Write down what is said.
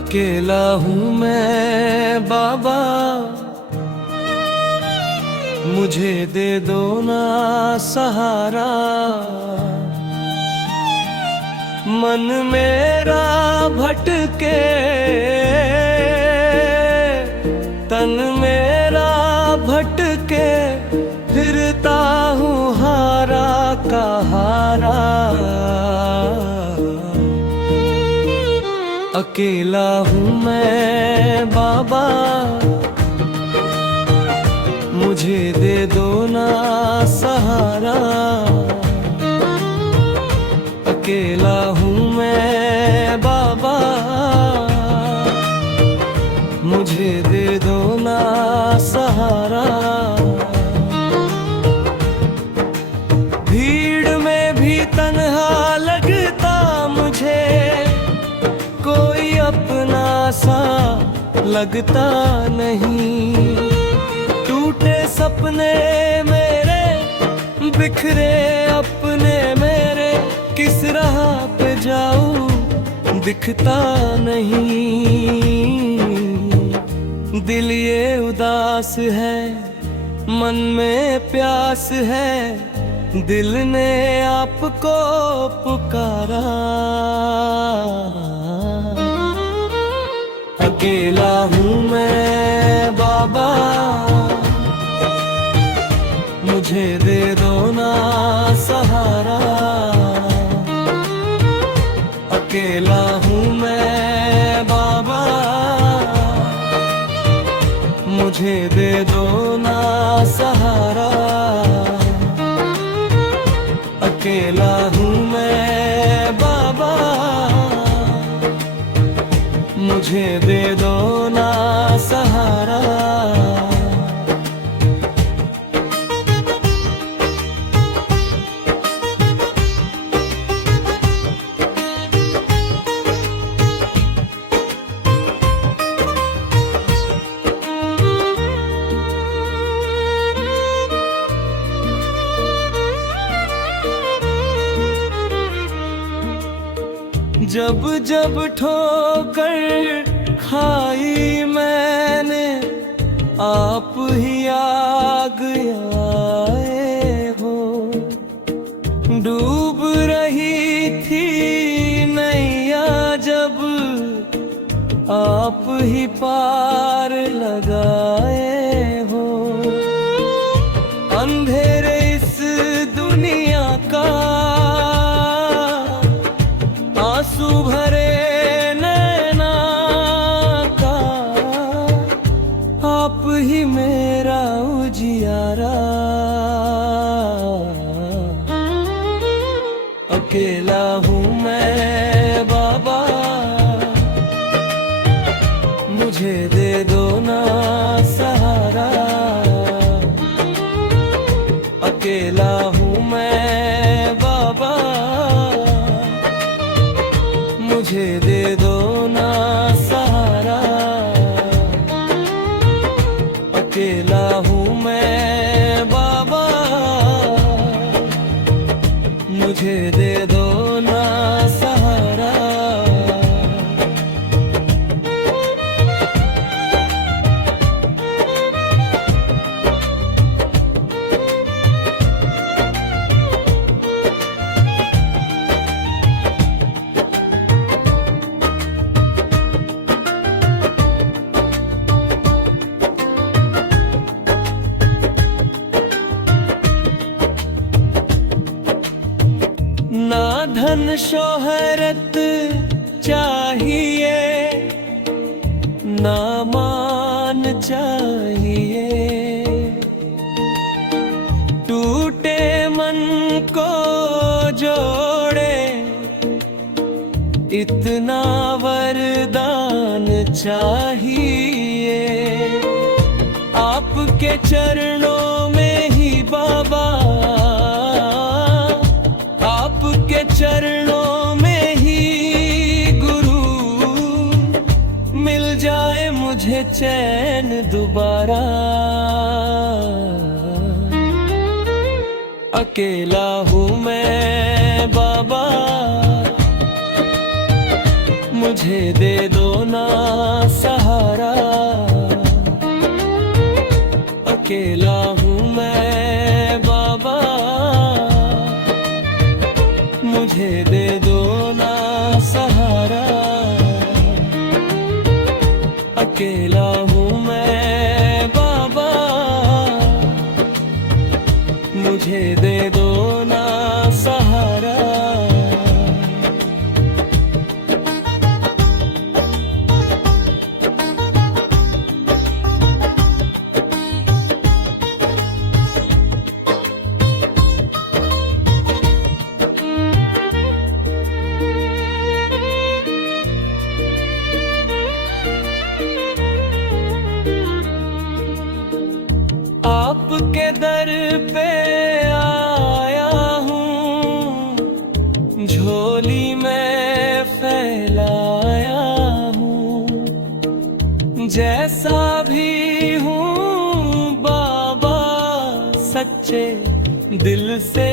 अकेला हूँ मैं बाबा, मुझे दे दो ना सहारा। मन मेरा भटके, तन मेरा भटके, फिरता हूँ हारा का हारा। अकेला हूँ मैं बाबा, मुझे दे दो ना सहारा। अकेला हूँ मैं बाबा, मुझे दे दो ना सहारा। भीड़ में भी तन्हा लगता मुझे, कोई अपना सा लगता नहीं। टूटे सपने मेरे, बिखरे अपने मेरे, किस राह पे जाऊं दिखता नहीं। दिल ये उदास है, मन में प्यास है, दिल ने आपको पुकारा। अकेला हूँ मैं बाबा, मुझे दे दो ना सहारा। अकेला हूँ मैं बाबा, मुझे दे दो ना सहारा। अकेला हूँ मैं बाबा, मुझे दे दो ना सहारा। जब जब ठोकर खाई मैंने, आप ही आग आए हो। डूब रही थी नैया जब, आप ही पार लगाए हो। अंधेरे इस दुनिया का, आंसू भरे नैना का, आप ही मेरा उजियारा। अकेला हूँ मैं बाबा, मुझे दे दो ना सहारा। अकेला हूँ मैं बाबा, मुझे दे दो ना सहारा। अकेला हूँ मैं बाबा, मुझे दे दो ना सहारा। ना धन शोहरत चाहिए, ना मान चाहिए। टूटे मन को जोड़े, इतना वरदान चाहिए। आपके चरणों में ही बाबा, आपके चरणों में ही गुरु, मिल जाए मुझे चैन दोबारा। अकेला हूँ मैं बाबा, मुझे दे दो ना अकेला हूँ मैं बाबा, मुझे दे दो ना सहारा। आपके दर पे आया हूँ, झोली में फैलाया हूँ। जैसा भी हूँ बाबा, सच्चे दिल से